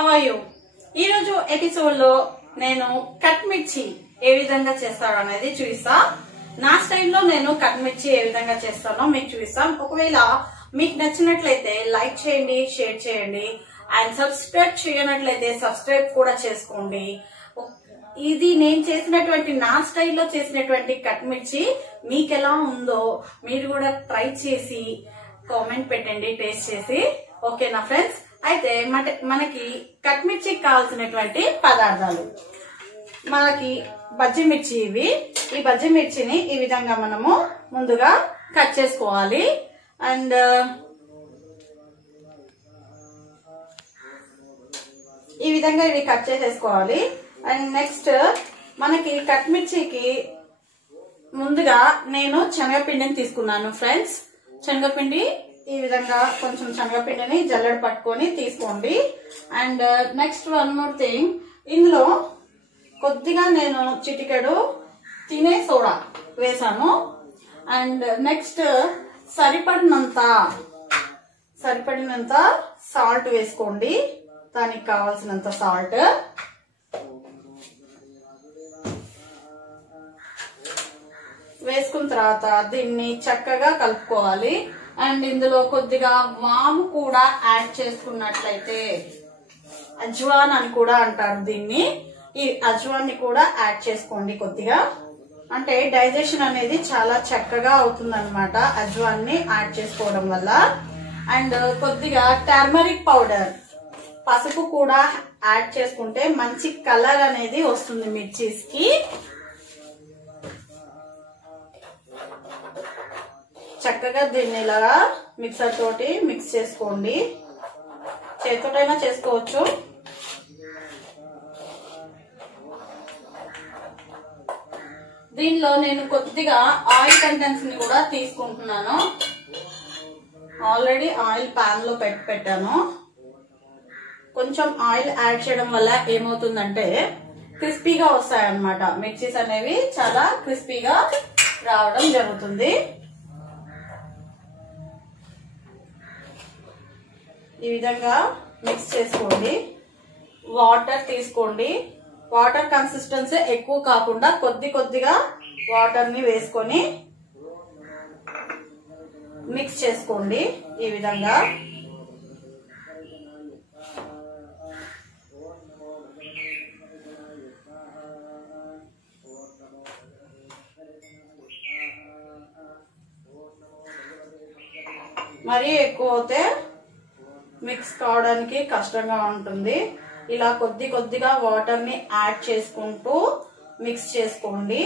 How are you? ఈ రోజు episode లో నేను కట్ మిర్చి ఏ విధంగా చేస్తారో అనేది చూపిస్తా. నా స్టైల్లో నేను కట్ మిర్చి ఏ విధంగా చేస్తానో మీకు చూపిస్తాం. ఒకవేళ మీకు నచ్చినట్లయితే లైక్ చేయండి, షేర్ చేయండి అండ్ సబ్స్క్రైబ్ చేయనట్లయితే సబ్స్క్రైబ్ కూడా చేసుకోండి. ఇది నేను చేసినటువంటి నా స్టైల్లో చేసినటువంటి కట్ మిర్చి మీకు ఎలా ఉందో మీరు కూడా ట్రై చేసి కామెంట్ పెట్టండి టేస్ట్ చేసి. ఓకేనా ఫ్రెండ్స్? అయితే మనకి కట్ మిర్చికి కావాల్సినటువంటి పదార్థాలు, మనకి బజ్జి మిర్చి ఇవి. ఈ బజ్జి మిర్చిని ఈ విధంగా మనము ముందుగా కట్ చేసుకోవాలి. అండ్ ఈ విధంగా ఇవి కట్ చేసేసుకోవాలి. అండ్ నెక్స్ట్ మనకి కట్ మిర్చికి ముందుగా నేను శనగపిండిని తీసుకున్నాను ఫ్రెండ్స్. శనగపిండి ఈ విధంగా కొంచెం శనగపిండిని జల్లెడ పట్టుకొని తీసుకోండి. And next one more thing, ఇందులో కొద్దిగా నేను చిటికెడు తినే సోడా వేసాను. అండ్ నెక్స్ట్ సరిపడినంత సాల్ట్ వేసుకోండి, దానికి కావాల్సినంత సాల్ట్. వేసుకున్న తర్వాత దీన్ని చక్కగా కలుపుకోవాలి. అండ్ ఇందులో కొద్దిగా వాము కూడా యాడ్ చేసుకున్నట్లయితే, అజ్వాన్ అని కూడా అంటారు దీన్ని, ఈ అజ్వాన్ని కూడా యాడ్ చేసుకోండి కొద్దిగా. అంటే డైజెషన్ అనేది చాలా చక్కగా అవుతుంది అనమాట అజ్వాన్ని యాడ్ చేసుకోవడం వల్ల. అండ్ కొద్దిగా టర్మరిక్ పౌడర్, పసుపు కూడా యాడ్ చేసుకుంటే మంచి కలర్ అనేది వస్తుంది మిర్చీస్ కి. చక్కగా దీన్ని ఇలాగా మిక్సర్ తోటి మిక్స్ చేసుకోండి, చేతితోటైనా చేసుకోవచ్చు. దీనిలో నేను కొద్దిగా ఆయిల్ కంటెంట్స్ ని కూడా తీసుకుంటున్నాను. ఆల్రెడీ ఆయిల్ పాన్ లో పెట్టాను. కొంచెం ఆయిల్ యాడ్ చేయడం వల్ల ఏమవుతుందంటే క్రిస్పీగా వస్తాయన్నమాట. మిర్చీస్ అనేవి చాలా క్రిస్పీగా రావడం జరుగుతుంది. ఈ విధంగా మిక్స్ చేసుకోండి. వాటర్ తీసుకోండి. వాటర్ కన్సిస్టెన్సీ ఎక్కువ కాకుండా కొద్దిగా వాటర్ ని వేసుకొని మిక్స్ చేసుకోండి ఈ విధంగా. మరీ ఎక్కువ అయితే మిక్స్ కావడానికి కష్టంగా ఉంటుంది. ఇలా కొద్దిగా వాటర్ ని యాడ్ చేసుకుంటూ మిక్స్ చేసుకోండి.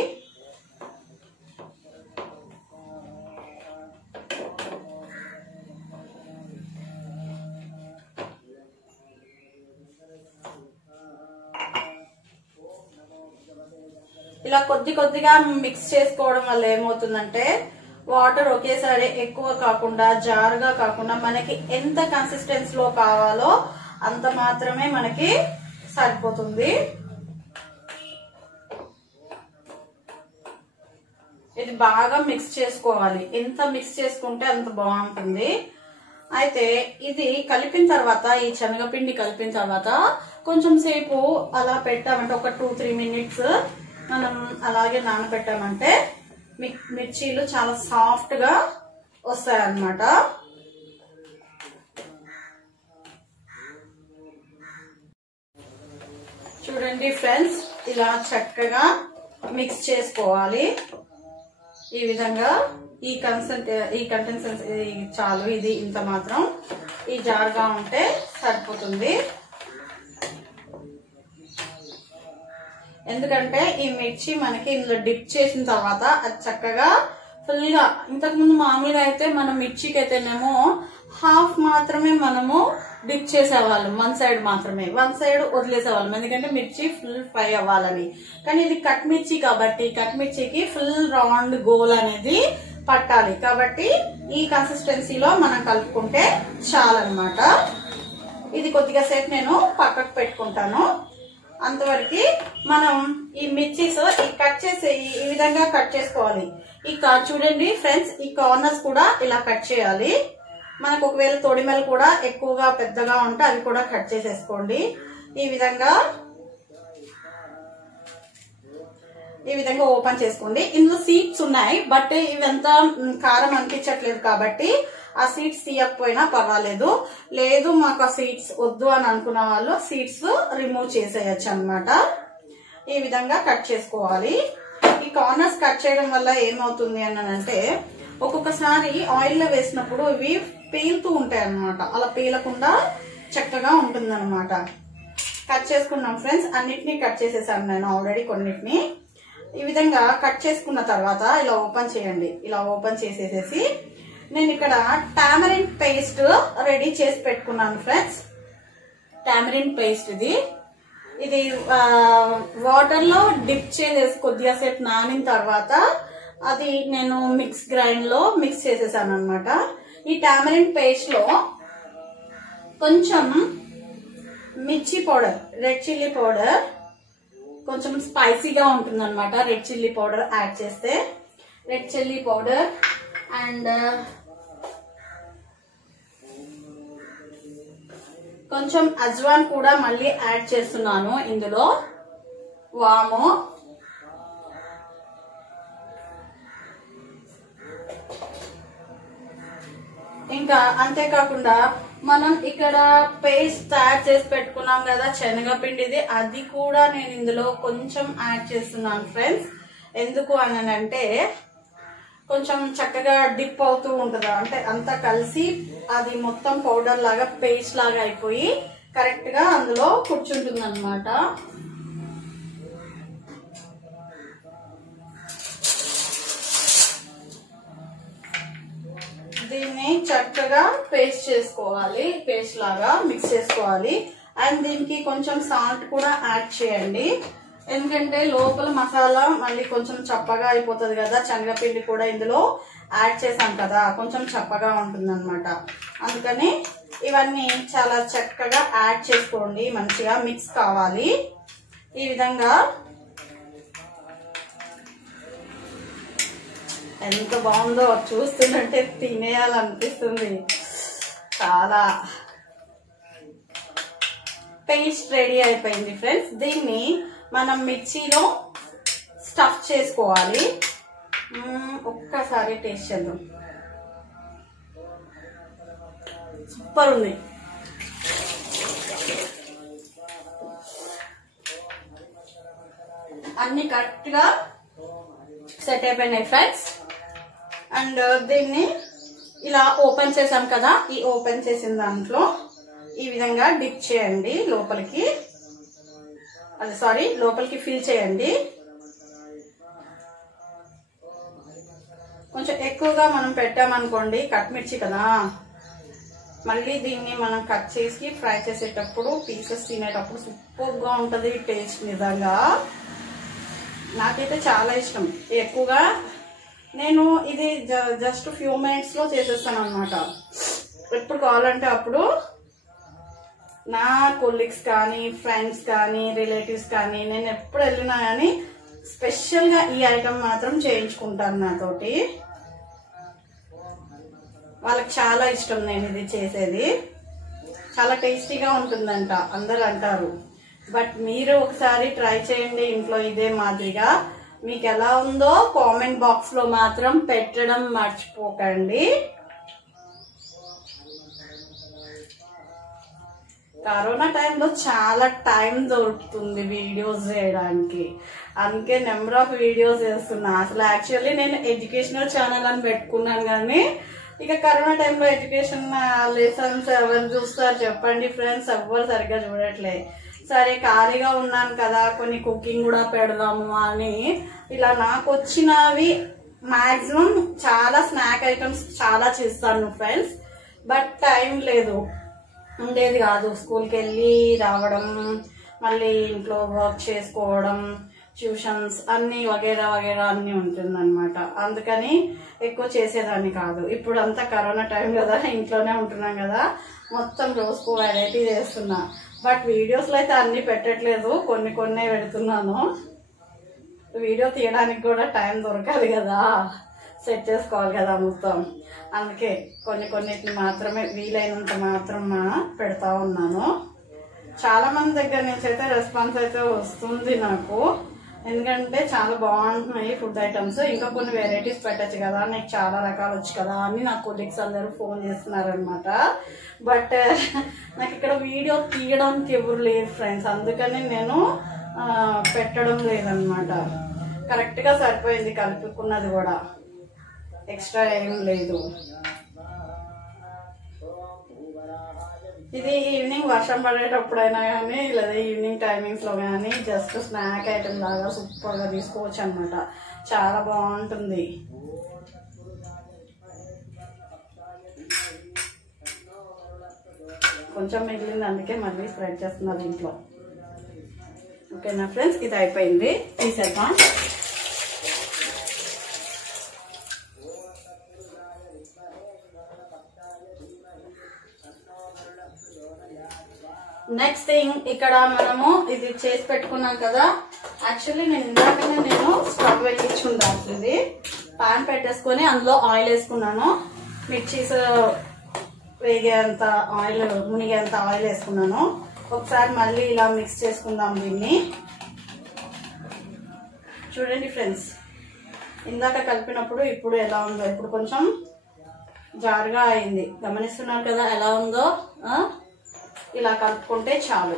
ఇలా కొద్దిగా మిక్స్ చేసుకోవడం వల్ల ఏమవుతుందంటే వాటర్ ఒకేసారి ఎక్కువ కాకుండా, జారుగా కాకుండా మనకి ఎంత కన్సిస్టెన్సీలో కావాలో అంత మాత్రమే మనకి సరిపోతుంది. ఇది బాగా మిక్స్ చేసుకోవాలి. ఎంత మిక్స్ చేసుకుంటే అంత బాగుంటుంది. అయితే ఇది కలిపిన తర్వాత, ఈ శనగపిండి కలిపిన తర్వాత కొంచెం సేపు అలా పెట్టామంటే, ఒక 2-3 మినిట్స్ మనం అలాగే నానబెట్టామంటే మిర్చీలు చాలా సాఫ్ట్ గా వస్తాయన్నమాట. చూడండి ఫ్రెండ్స్, ఇలా చక్కగా మిక్స్ చేసుకోవాలి. ఈ విధంగా ఈ కన్సిస్టెన్సీ చాలు. ఇది ఇంత మాత్రం ఈ జారుగా ఉంటే సరిపోతుంది. ఎందుకంటే ఈ మిర్చి మనకి ఇందులో డిప్ చేసిన తర్వాత అది చక్కగా ఫుల్ గా, ఇంతకుముందు మామూలుగా అయితే మనం మిర్చికి అయితేనేమో హాఫ్ మాత్రమే మనము డిప్ చేసేవాళ్ళం, వన్ సైడ్ వదిలేసేవాళ్ళం, ఎందుకంటే మిర్చి ఫుల్ ఫ్రై అవ్వాలని. కానీ ఇది కట్ మిర్చి కాబట్టి కట్ మిర్చికి ఫుల్ రౌండ్ గోల్ అనేది పట్టాలి. కాబట్టి ఈ కన్సిస్టెన్సీలో మనం కలుపుకుంటే చాలన్నమాట. ఇది కొద్దిగా సేపు నేను పక్కకు పెట్టుకుంటాను. అంతవరకు మనం ఈ మిర్చీస్ కట్ చేసి ఈ విధంగా కట్ చేసుకోవాలి. చూడండి ఫ్రెండ్స్, ఈ కార్నర్స్ కూడా ఇలా కట్ చేయాలి. మనకు ఒకవేళ తొడిమెలు కూడా ఎక్కువగా పెద్దగా ఉంటే అవి కూడా కట్ చేసేసుకోండి. ఈ విధంగా ఓపెన్ చేసుకోండి. ఇందులో సీడ్స్ ఉన్నాయి, బట్ ఇవంతా కారం అనిపించట్లేదు కాబట్టి ఆ సీడ్స్ తీయకపోయినా పర్వాలేదు. లేదు మాకు ఆ సీడ్స్ వద్దు అని అనుకున్న వాళ్ళు సీడ్స్ రిమూవ్ చేసేయచ్చు అన్నమాట. ఈ విధంగా కట్ చేసుకోవాలి. ఈ కార్నర్స్ కట్ చేయడం వల్ల ఏమవుతుంది అని అంటే ఒక్కొక్కసారి ఆయిల్ లో వేసినప్పుడు ఇవి పీలుతూ ఉంటాయి అన్నమాట. అలా పీలకుండా చక్కగా ఉంటుంది అనమాట. కట్ చేసుకున్నాం ఫ్రెండ్స్. అన్నిటినీ కట్ చేసేసాను నేను ఆల్రెడీ కొన్నిటిని. ఈ విధంగా కట్ చేసుకున్న తర్వాత ఇలా ఓపెన్ చేయండి. ఇలా ఓపెన్ చేసేసేసి నేను ఇక్కడ టామరిన్ పేస్ట్ రెడీ చేసి పెట్టుకున్నాను ఫ్రెండ్స్. టామరిన్ పేస్ట్ ఇది వాటర్ లో డిప్ చేసేసి కొద్దిగా సేపు నానిన తర్వాత అది నేను మిక్స్ గ్రైండ్ లో మిక్స్ చేసేసాను అనమాట. ఈ టామరిన్ పేస్ట్ లో కొంచెం మిర్చి పౌడర్, రెడ్ చిల్లీ పౌడర్, కొంచెం స్పైసీగా ఉంటుంది అనమాట. రెడ్ చిల్లీ పౌడర్ యాడ్ చేస్తే రెడ్ చిల్లీ పౌడర్ అండ్ కొంచెం అజ్వాన్ కూడా మళ్ళీ యాడ్ చేస్తున్నాను ఇందులో. వాము, ఇంకా అంతేకాకుండా మనం ఇక్కడ పేస్ట్ తయారు చేసి పెట్టుకున్నాం కదా శనగపిండిది, అది కూడా నేను ఇందులో కొంచెం యాడ్ చేస్తున్నాను ఫ్రెండ్స్. ఎందుకు అని అంటే కొంచెం చక్కగా డిప్ అవుతూ ఉంటుంది, అంటే అంతా కలిసి అది మొత్తం పౌడర్ లాగా పేస్ట్ లాగా అయిపోయి కరెక్ట్ గా అందులో కూర్చుంటుంది అనమాట. దీన్ని చక్కగా పేస్ట్ చేసుకోవాలి, పేస్ట్ లాగా మిక్స్ చేసుకోవాలి. అండ్ దీనికి కొంచెం సాల్ట్ కూడా యాడ్ చేయండి, ఎందుకంటే లోపల మసాలా మళ్ళీ కొంచెం చప్పగా అయిపోతుంది కదా. శనగపిండి కూడా ఇందులో యాడ్ చేసాం కదా, కొంచెం చప్పగా ఉంటుంది అనమాట. అందుకని ఇవన్నీ చాలా చక్కగా యాడ్ చేసుకోండి, మంచిగా మిక్స్ కావాలి. ఈ విధంగా ఎంత బాగుందో చూస్తుంటే తినేయాలనిపిస్తుంది. చాలా పేస్ట్ రెడీ అయిపోయింది ఫ్రెండ్స్. దీన్ని మనం మిర్చిలో స్టఫ్ చేసుకోవాలి. ఒక్కసారి టేస్ట్ చేద్దాం. సూపర్ ఉంది. అన్ని కరెక్ట్ గా సెట్ అయిపోయినాయి ఫ్రెండ్స్. అండ్ దీన్ని ఇలా ఓపెన్ చేసాం కదా, ఈ ఓపెన్ చేసిన దాంట్లో ఈ విధంగా డిప్ చేయండి లోపలికి, లోపలికి ఫిల్ చేయండి. కొంచెం ఎక్కువగా మనం పెట్టామనుకోండి, కట్ మిర్చి కదా, మళ్ళీ దీన్ని మనం కట్ చేసి ఫ్రై చేసేటప్పుడు పీసెస్ తినేటప్పుడు సూపర్ గా ఉంటది టేస్ట్. నిజంగా నాకైతే చాలా ఇష్టం. ఎక్కువగా నేను ఇది జస్ట్ ఫ్యూ మినిట్స్ లో చేసేస్తాను అనమాట. ఎప్పుడు కావాలంటే అప్పుడు నా కొలీగ్స్ కానీ, ఫ్రెండ్స్ కానీ, రిలేటివ్స్ కానీ, నేను ఎప్పుడు వెళ్ళినా కానీ స్పెషల్ గా ఈ ఐటమ్ మాత్రం చేయించుకుంటాను నాతోటి. వాళ్ళకి చాలా ఇష్టం నేను ఇది చేసేది. చాలా టేస్టీగా ఉంటుందంట అందరు అంటారు. బట్ మీరు ఒకసారి ట్రై చేయండి ఇంట్లో ఇదే మాదిరిగా. మీకు ఎలా ఉందో కామెంట్ బాక్స్ లో మాత్రం పెట్టడం మర్చిపోకండి. కరోనా టైంలో చాలా టైం దొరుకుతుంది వీడియోస్ చేయడానికి, అందుకే నెంబర్ ఆఫ్ వీడియోస్ చేస్తున్నా. అసలు యాక్చువల్లీ నేను ఎడ్యుకేషనల్ ఛానల్ అని పెట్టుకున్నాను, కానీ ఇక కరోనా టైంలో ఎడ్యుకేషన్ లెసన్స్ ఎవరు చూస్తారు చెప్పండి ఫ్రెండ్స్, ఎవ్వరు సరిగ్గా చూడట్లే. సరే ఖాళీగా ఉన్నాను కదా, కొన్ని కుకింగ్ కూడా పెడదాము అని ఇలా నాకు వచ్చినవి మాక్సిమం చాలా స్నాక్ ఐటమ్స్ చాలా చేస్తాను ఫ్రెండ్స్. బట్ టైం లేదు, ఉండేది కాదు. స్కూల్కి వెళ్ళి రావడం, మళ్ళీ ఇంట్లో వర్క్ చేసుకోవడం, ట్యూషన్స్ అన్ని వగేరా వగేరా అన్ని ఉంటుందన్నమాట. అందుకని ఎక్కువ చేసేదాన్ని కాదు. ఇప్పుడు అంతా కరోనా టైం కదా, ఇంట్లోనే ఉంటున్నాం కదా, మొత్తం రోజుకు వెరైటీ చేస్తున్నా. బట్ వీడియోస్ లో అయితే అన్ని పెట్టట్లేదు, కొన్ని పెడుతున్నాను. వీడియో తీయడానికి కూడా టైం దొరకాలి కదా, సెట్ చేసుకోవాలి కదా మొత్తం. అందుకే కొన్నిటిని మాత్రమే వీలైనంత మాత్రం పెడతా ఉన్నాను. చాలా మంది దగ్గర నుంచి అయితే రెస్పాన్స్ అయితే వస్తుంది నాకు, ఎందుకంటే చాలా బాగుంటున్నాయి ఫుడ్ ఐటమ్స్. ఇంకా కొన్ని వెరైటీస్ పెట్టచ్చు కదా, నీకు చాలా రకాలు వచ్చు కదా అని నా కొలీగ్స్ అందరూ ఫోన్ చేస్తున్నారనమాట. బట్ నాకు ఇక్కడ వీడియో తీయడానికి ఎవరు లేరు ఫ్రెండ్స్, అందుకని నేను పెట్టడం లేదనమాట. కరెక్ట్గా సరిపోయింది కలుపుకున్నది కూడా, ఎక్స్ట్రా ఏం లేదు. ఇది ఈవినింగ్ వర్షం పడేటప్పుడైనా కానీ లేదా ఈవినింగ్ టైమింగ్స్లో కానీ జస్ట్ స్నాక్ ఐటమ్ లాగా సూపర్గా తీసుకోవచ్చు అనమాట. చాలా బాగుంటుంది. కొంచెం మిగిలింది, అందుకే మళ్ళీ స్ప్రెడ్ చేస్తున్నా దీంట్లో. ఓకేనా ఫ్రెండ్స్, ఇది అయిపోయింది, తీసేద్దాం. నెక్స్ట్ థింగ్, ఇక్కడ మనము ఇది చేసి పెట్టుకున్నాం కదా. యాక్చువల్లీ నేను స్టవ్ వెలిగించి ఉండాల్సింది. పాన్ పెట్టేసుకొని అందులో ఆయిల్ వేసుకున్నాను. మిర్చీస్ వేగేంత ఆయిల్, మునిగేంత ఆయిల్ వేసుకున్నాను. ఒకసారి మళ్ళీ ఇలా మిక్స్ చేసుకుందాం దీన్ని. చూడండి ఫ్రెండ్స్, ఇందాక కలిపినప్పుడు ఇప్పుడు ఎలా ఉందో, ఇప్పుడు కొంచెం జారుగా అయింది. గమనిస్తున్నారు కదా ఎలా ఉందో. ఇలా కలుపుకుంటే చాలు.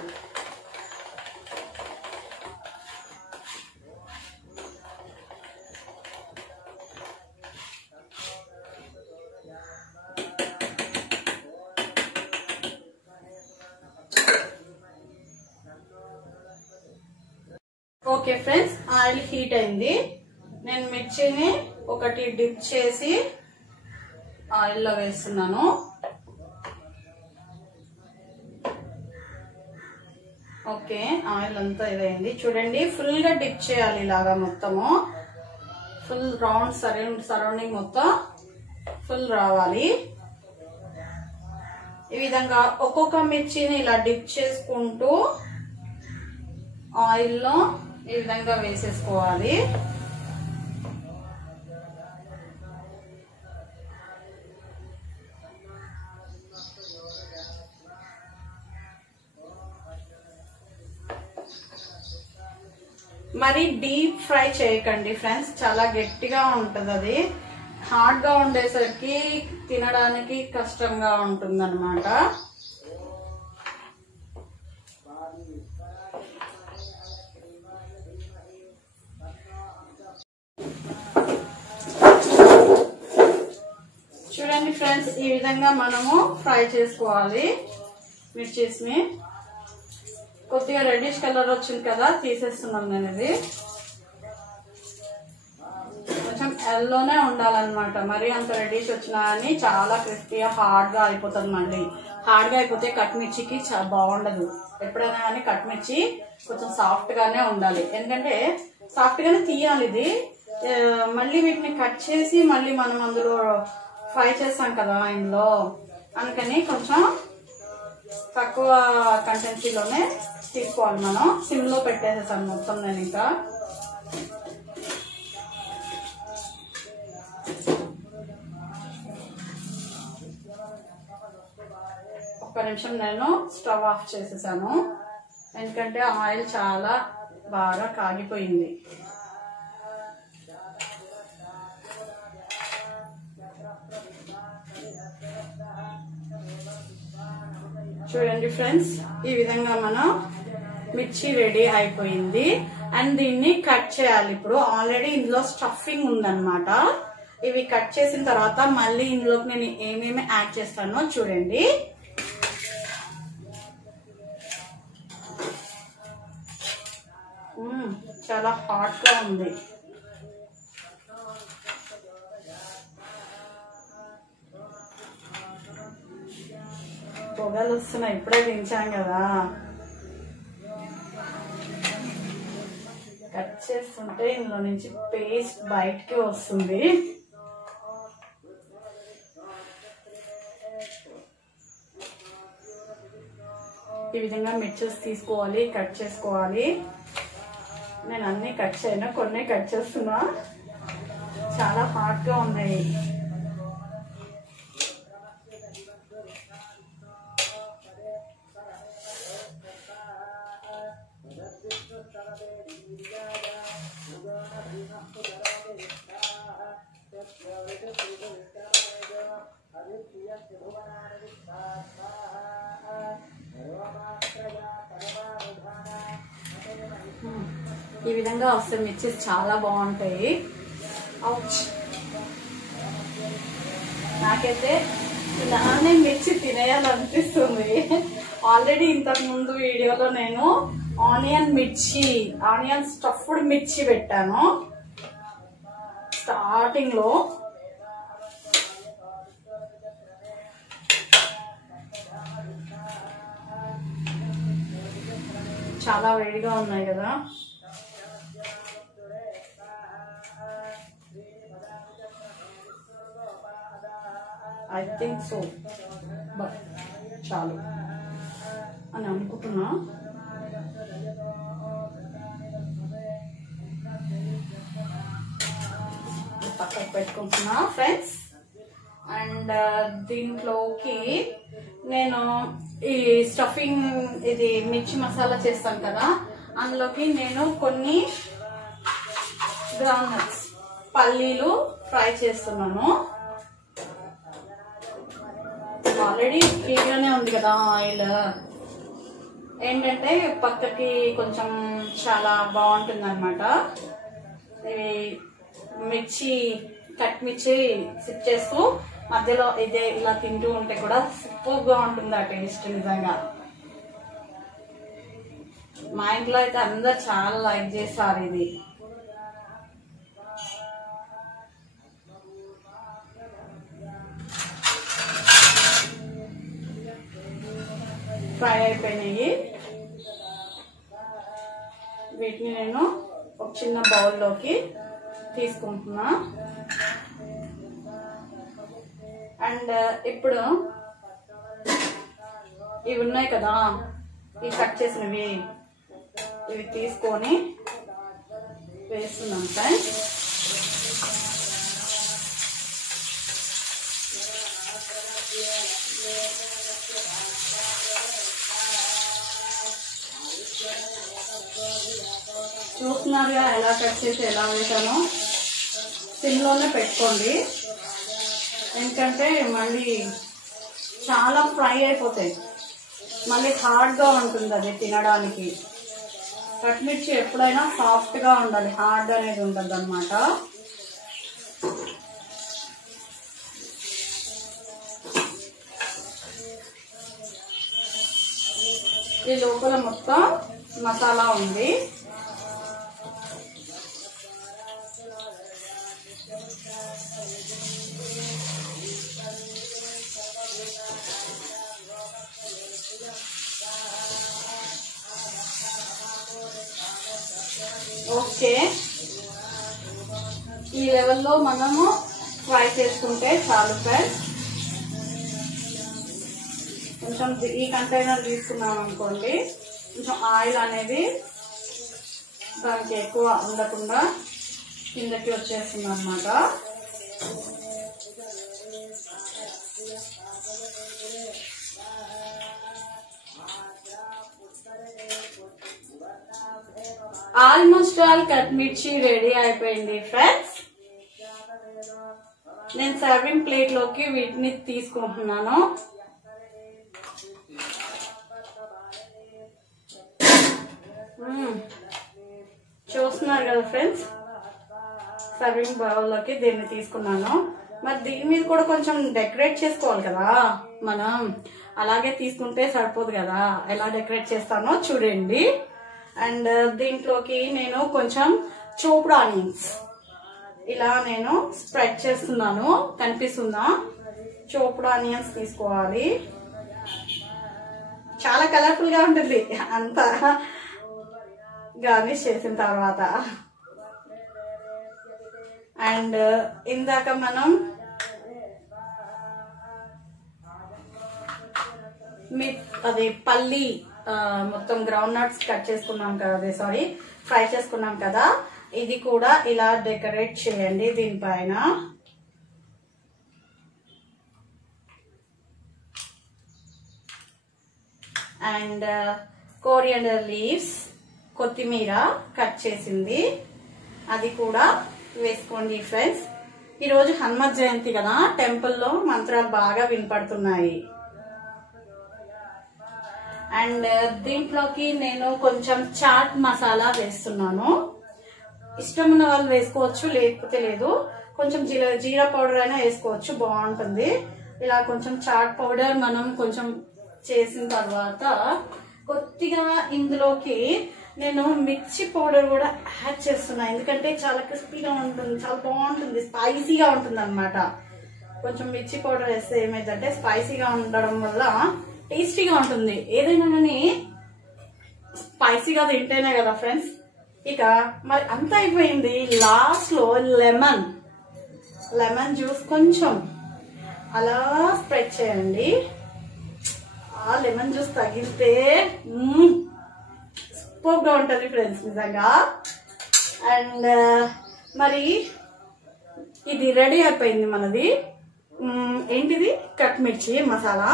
ఓకే ఫ్రెండ్స్, ఆయిల్ హీట్ అయింది. నేను మిర్చిని ఒకటి డిప్ చేసి ఆయిల్లో వేస్తున్నాను. ఓకే, ఆయిల్ అంతా ఇదైంది. చూడండి, ఫుల్ గా డిప్ చేయాలి ఇలాగా మొత్తము. ఫుల్ రౌండ్ సరౌండింగ్ మొత్తం ఫుల్ రావాలి. ఈ విధంగా ఒక్కొక్క మిర్చిని ఇలా డిప్ చేసుకుంటూ ఆయిల్లో ఈ విధంగా వేసేసుకోవాలి. మరి డీప్ ఫ్రై చేయకండి ఫ్రెండ్స్, చాలా గట్టిగా ఉంటుంది. అది హార్డ్ గా ఉండేసరికి తినడానికి కష్టంగా ఉంటుంది అన్నమాట. చూడండి ఫ్రెండ్స్, ఈ విధంగా మనము ఫ్రై చేసుకోవాలి మిర్చీస్ ని. కొద్దిగా రెడ్డిష్ కలర్ వచ్చింది కదా, తీసేస్తున్నాను నేను. ఇది కొంచెం ఎల్లోనే ఉండాలన్నమాట. మరి అంత రెడ్డిష్ వచ్చినా కానీ చాలా క్రిస్పీగా హార్డ్ గా అయిపోతుంది. మళ్ళీ హార్డ్ గా అయిపోతే కట్ మిర్చికి బాగుండదు. ఎప్పుడైనా కానీ కట్ మిర్చి కొంచెం సాఫ్ట్ గానే ఉండాలి, ఎందుకంటే సాఫ్ట్ గానే తీయాలి ఇది. మళ్ళీ వీటిని కట్ చేసి మళ్ళీ మనం అందులో ఫ్రై చేస్తాం కదా ఇందులో, అందుకని కొంచెం తక్కువ కంటెన్సీలోనే తీసుకోవాలి మనం. సిమ్ లో పెట్టేసేసాను మొత్తం నేను. ఇంకా ఒక్క నిమిషం నేను స్టవ్ ఆఫ్ చేసేసాను, ఎందుకంటే ఆయిల్ చాలా బాగా కాగిపోయింది. చూడండి ఫ్రెండ్స్, ఈ విధంగా మనం మిర్చి రెడీ అయిపోయింది. అండ్ దీన్ని కట్ చేయాలి. ఇప్పుడు ఆల్రెడీ ఇందులో స్టఫింగ్ ఉందన్నమాట. ఇవి కట్ చేసిన తర్వాత మళ్ళీ ఇందులోకి నేను ఏమేమి యాడ్ చేస్తానో చూడండి. చాలా హాట్ గా ఉంది. పొగలు వస్తున్నాయి, ఇప్పుడే దించాం కదా. కట్ చేస్తుంటే ఇందులో నుంచి పేస్ట్ బయటికి వస్తుంది. ఈ విధంగా మిర్చెస్ తీసుకోవాలి, కట్ చేసుకోవాలి. నేను అన్ని కట్ చేయను, కొన్ని కట్ చేస్తున్నా. చాలా హాట్ గా ఉన్నాయి. ఈ విధంగా వస్తే మిర్చీస్ చాలా బాగుంటాయి. నాకైతే ఇలానే మిర్చి తినేయాలనిపిస్తుంది. ఆల్రెడీ ఇంతకు ముందు వీడియోలో నేను ఆనియన్ స్టఫ్డ్ మిర్చి పెట్టాను స్టార్టింగ్ లో. చాలా వేడిగా ఉన్నాయి కదా. ఐ థింక్ సో, బట్ చాలు అని అనుకుంటున్నా. పక్కకు పెట్టుకుంటున్నా ఫ్రెండ్స్. అండ్ దీంట్లోకి నేను ఈ స్టఫింగ్ ఇది మిర్చి మసాలా చేస్తాను కదా, అందులోకి నేను కొన్ని గ్రౌండ్ నట్స్ పల్లీలు ఫ్రై చేస్తున్నాను. ఆల్రెడీ హీట్గానే ఉంది కదా ఆయిల్, ఏంటంటే పక్కకి కొంచెం చాలా బాగుంటుంది అనమాట. ఇవి కట్ మిర్చి సిప్ చేస్తూ మధ్యలో ఇదే ఇలా తింటూ ఉంటే కూడా సూపర్ గా ఉంటుంది ఆ టేస్ట్. నిజంగా మా ఇంట్లో అయితే అందరు చాలా లైక్ చేస్తారు. ఇది ఫ్రై అయిపోయినాయి. వీటిని నేను ఒక చిన్న బౌల్లోకి తీసుకుంటున్నా. అండ్ ఇప్పుడు ఇవి ఉన్నాయి కదా, ఇవి కట్ చేసినవి, ఇవి తీసుకొని వేస్తున్నాం ఫ్రెండ్స్. చూస్తున్నారుగా ఎలా కట్ చేసి ఎలా వేసానో. సిమ్లోనే పెట్టుకోండి, ఎందుకంటే మళ్ళీ చాలా ఫ్రై అయిపోతాయి, మళ్ళీ హార్డ్గా ఉంటుంది అది తినడానికి. కట్మిర్చి ఎప్పుడైనా సాఫ్ట్గా ఉండాలి, హార్డ్ అనేది ఉండదు అన్నమాట. ఈ లోపల మొత్తం మసాలా ఉంది. ఓకే, ఈ లెవెల్లో మనము ఫ్రై చేసుకుంటే చాలు ఫ్రెండ్స్. కొంచెం ఈ కంటైనర్ తీసుకున్నాం అనుకోండి, కొంచెం ఆయిల్ అనేది దానికి ఎక్కువ ఉండకుండా కిందకి వచ్చేస్తుంది అన్నమాట. ఆల్మోస్ట్ ఆల్ కట్ మిర్చి రెడీ అయిపోయింది ఫ్రెండ్స్. నేను సర్వింగ్ ప్లేట్ లోకి వీటిని తీసుకుంటున్నాను. చూస్తున్నారు కదా ఫ్రెండ్స్, సర్వింగ్ బౌల్ లోకి దీన్ని తీసుకున్నాను. మరి దీని మీద కూడా కొంచెం డెకరేట్ చేసుకోవాలి కదా మనం, అలాగే తీసుకుంటే సరిపోదు కదా. ఎలా డెకరేట్ చేస్తానో చూడండి. అండ్ దీంట్లోకి నేను కొంచెం చోప్డ్ ఆనియన్స్ ఇలా నేను స్ప్రెడ్ చేస్తున్నాను, కనిపిస్తుందా? చోప్డ్ ఆనియన్స్ తీసుకోవాలి. చాలా కలర్ఫుల్ గా ఉంటుంది అంతా గార్నిష్ చేసిన తర్వాత. అండ్ ఇందాక మనం అది పల్లి మొత్తం గ్రౌండ్ నట్స్ కట్ చేసుకున్నాం కదా, ఫ్రై చేసుకున్నాం కదా, ఇది కూడా ఇలా డెకరేట్ చేయండి దీనిపైన. అండ్ కోరియండర్ లీవ్స్, కొత్తిమీర కట్ చేసింది అది కూడా వేసుకోండి ఫ్రెండ్స్. ఈరోజు హనుమత్ జయంతి కదా, టెంపుల్లో మంత్రాలు బాగా వినపడుతున్నాయి. అండ్ దీంట్లోకి నేను కొంచెం చాట్ మసాలా వేస్తున్నాను. ఇష్టం ఉన్న వాళ్ళు వేసుకోవచ్చు, లేకపోతే లేదు. కొంచెం జీరా పౌడర్ అయినా వేసుకోవచ్చు, బాగుంటుంది. ఇలా కొంచెం చాట్ పౌడర్ మనం కొంచెం చేసిన తర్వాత కొద్దిగా ఇందులోకి నేను మిర్చి పౌడర్ కూడా యాడ్ చేస్తున్నా. ఎందుకంటే చాలా క్రిస్పీగా ఉంటుంది, చాలా బాగుంటుంది, స్పైసీగా ఉంటుంది అనమాట. కొంచెం మిర్చి పౌడర్ వేస్తే ఏమైందంటే స్పైసీగా ఉండడం వల్ల టేస్టీగా ఉంటుంది. ఏదైనా కానీ స్పైసీగా తింటేనే కదా ఫ్రెండ్స్. ఇక మరి అంత అయిపోయింది. లాస్ట్ లో లెమన్ జ్యూస్ కొంచెం అలా స్ప్రెడ్ చేయండి. ఆ లెమన్ జ్యూస్ తగిలితే సూపర్ గా ఉంటుంది ఫ్రెండ్స్ నిజంగా. అండ్ మరి ఇది రెడీ అయిపోయింది మనది. ఏంటిది? కట్ మిర్చి మసాలా.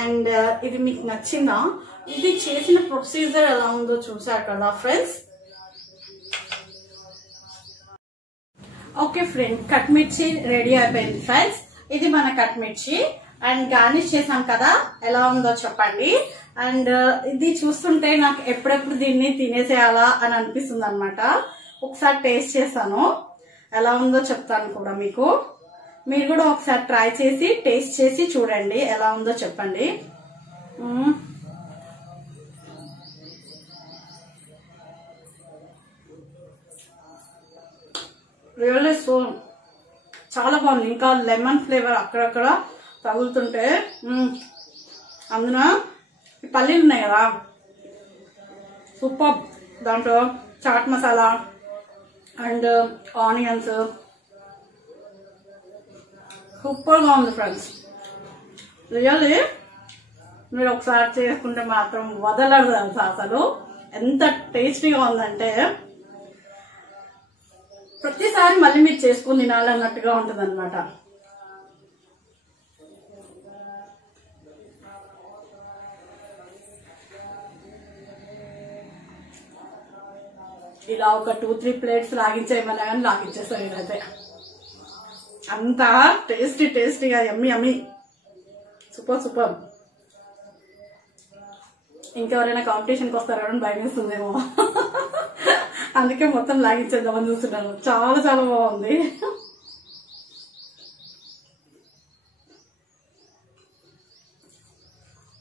అండ్ ఇది మీకు నచ్చిందా? ఇది చేసిన ప్రొసీజర్ ఎలా ఉందో చూసారు కదా ఫ్రెండ్స్. ఓకే ఫ్రెండ్, కట్ మిర్చి రెడీ అయిపోయింది ఫ్రెండ్స్. ఇది మన కట్ మిర్చి. అండ్ గార్నిష్ చేసాం కదా, ఎలా ఉందో చెప్పండి. అండ్ ఇది చూస్తుంటే నాకు ఎప్పుడెప్పుడు దీన్ని తినేసేయాలా అని అనిపిస్తుంది అనమాట. ఒకసారి టేస్ట్ చేస్తాను, ఎలా ఉందో చెప్తాను కూడా మీకు. మీరు కూడా ఒకసారి ట్రై చేసి టేస్ట్ చేసి చూడండి, ఎలా ఉందో చెప్పండి. రియల్లీ సో చాలా బాగుంది. ఇంకా లెమన్ ఫ్లేవర్ అక్కడక్కడ తగులుతుంటే, అందున పల్లీలు ఉన్నాయి కదా, సూపర్. దాంట్లో chaat masala and onions super గా ఉంది ఫ్రెండ్స్. రియల్లీ మీరు ఒకసారి చేసుకుంటే మాత్రం వదలరు తెలుసా. అసలు ఎంత టేస్టీగా ఉందంటే ప్రతిసారి మళ్ళీ మీరు చేసుకుని తినాలన్నట్టుగా ఉంటుంది అనమాట. ఇలా ఒక 2-3 ప్లేట్స్ లాగించేయమన్నా కానీ లాగించేస్తాను నేనైతే. అంత టేస్టీగా యమ్మీ సూపర్. ఇంకెవరైనా కాంపిటీషన్కి వస్తారని భయం వేస్తుందేమో, అందుకే మొత్తం లాగించేద్దామని చూస్తున్నాను. చాలా బాగుంది.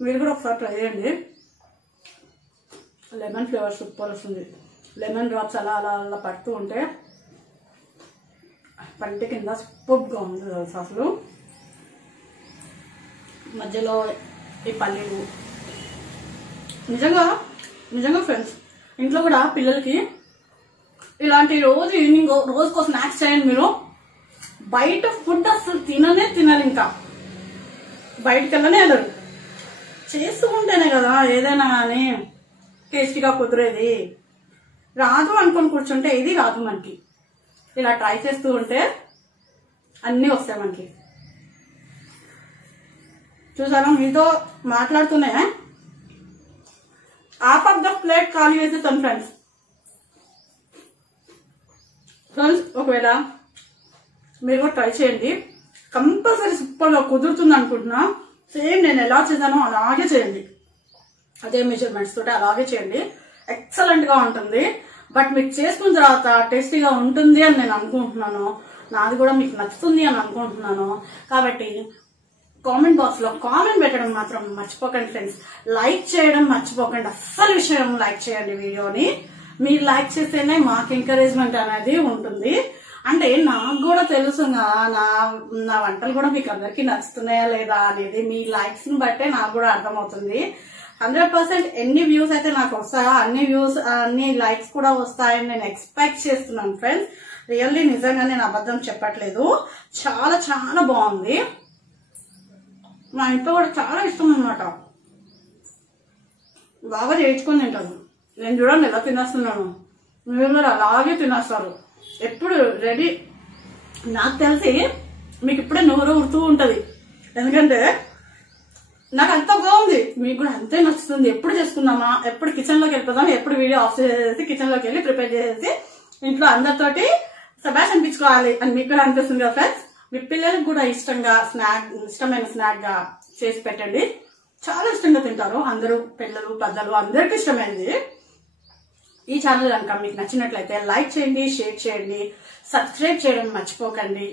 మీరు కూడా ఒకసారి ట్రై చేయండి. లెమన్ ఫ్లేవర్ సూపర్ వస్తుంది. లెమన్ డ్రాప్స్ అలా పడుతూ ఉంటే పంట కింద సూపర్గా ఉంది తెలుసు. అసలు మధ్యలో ఈ పల్లీలు నిజంగా ఫ్రెండ్స్, ఇంట్లో కూడా పిల్లలకి ఇలాంటి రోజు ఈవినింగ్ రోజుకో స్నాక్స్ చేయండి. మీరు బయట ఫుడ్ అసలు తినరు, ఇంకా బయటకు వెళ్ళరు. చేస్తూ ఉంటేనే కదా ఏదైనా కానీ టేస్టీగా కుదిరేది. రాదు అనుకొని కూర్చుంటే ఇది రాదు మనకి. ఇలా ట్రై చేస్తూ ఉంటే అన్నీ వస్తాయి మనకి. చూసారా, మీతో మాట్లాడుతూనే హాఫ్ ఆఫ్ ద ప్లేట్ ఖాళీ వేసేస్తాను ఫ్రెండ్స్. ఒకవేళ మీరు కూడా ట్రై చేయండి, కంపల్సరీ సూపర్గా కుదురుతుంది అనుకుంటున్నా. సేమ్ నేను ఎలా చేశానో అలాగే చేయండి, అదే మెజర్మెంట్స్ తోటి అలాగే చేయండి. ఎక్సలెంట్ గా ఉంటుంది. బట్ మీకు చేసుకున్న తర్వాత టేస్టీగా ఉంటుంది అని నేను అనుకుంటున్నాను. నాది కూడా మీకు నచ్చుతుంది అని అనుకుంటున్నాను. కాబట్టి కామెంట్ బాక్స్ లో కామెంట్ పెట్టడం మాత్రం మర్చిపోకండి ఫ్రెండ్స్. లైక్ చేయడం మర్చిపోకండి, అస్సలు విషయం లైక్ చేయండి వీడియోని. మీరు లైక్ చేస్తేనే మాకు ఎంకరేజ్మెంట్ అనేది ఉంటుంది. అంటే నాకు కూడా తెలుసు నా వంటలు కూడా మీకు అందరికీ నచ్చుతున్నాయా లేదా అనేది మీ లైక్స్ ని బట్టే నాకు కూడా అర్థమవుతుంది. 100% ఎన్ని వ్యూస్ అయితే నాకు వస్తాయో అన్ని లైక్స్ కూడా వస్తాయని నేను ఎక్స్పెక్ట్ చేస్తున్నాను ఫ్రెండ్స్. రియల్లీ నిజంగా నేను అబద్ధం చెప్పట్లేదు. చాలా బాగుంది. మా ఇంట్లో కూడా చాలా ఇష్టం అన్నమాట. బాగా చేయించుకొని తింటాను. నేను చూడండి ఎలా తినేస్తున్నాను. మీరు అలాగే తినేస్తారు. ఎప్పుడు రెడీ. నాకు తెలిసి మీకు ఇప్పుడే నోరు ఊరుతూ ఉంటది, ఎందుకంటే నాకు అంత బాగుంది, మీకు కూడా అంతే నచ్చుతుంది. ఎప్పుడు చేసుకుందామా, ఎప్పుడు కిచెన్ లోకి వెళ్ళిపోదాం, ఎప్పుడు వీడియో ఆఫ్ చేసేసి కిచెన్ లోకి వెళ్ళి ప్రిపేర్ చేసేసి ఇంట్లో అందరితోటి సబాష్ అనిపించుకోవాలి అని మీకు కూడా అనిపిస్తుంది కదా ఫ్రెండ్స్. మీ పిల్లలకు కూడా ఇష్టమైన స్నాక్ గా చేసి పెట్టండి. చాలా ఇష్టంగా తింటారు అందరూ, పిల్లలు పెద్దలు అందరికి ఇష్టమైనది. ఈ ఛానల్ కనుక మీకు నచ్చినట్లయితే లైక్ చేయండి, షేర్ చేయండి, సబ్స్క్రైబ్ చేయడం మర్చిపోకండి.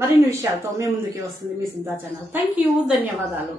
మరిన్ని విషయాలతో మీ ముందుకి వస్తుంది మీ సిద్ధా ఛానల్. థ్యాంక్ యూ, ధన్యవాదాలు.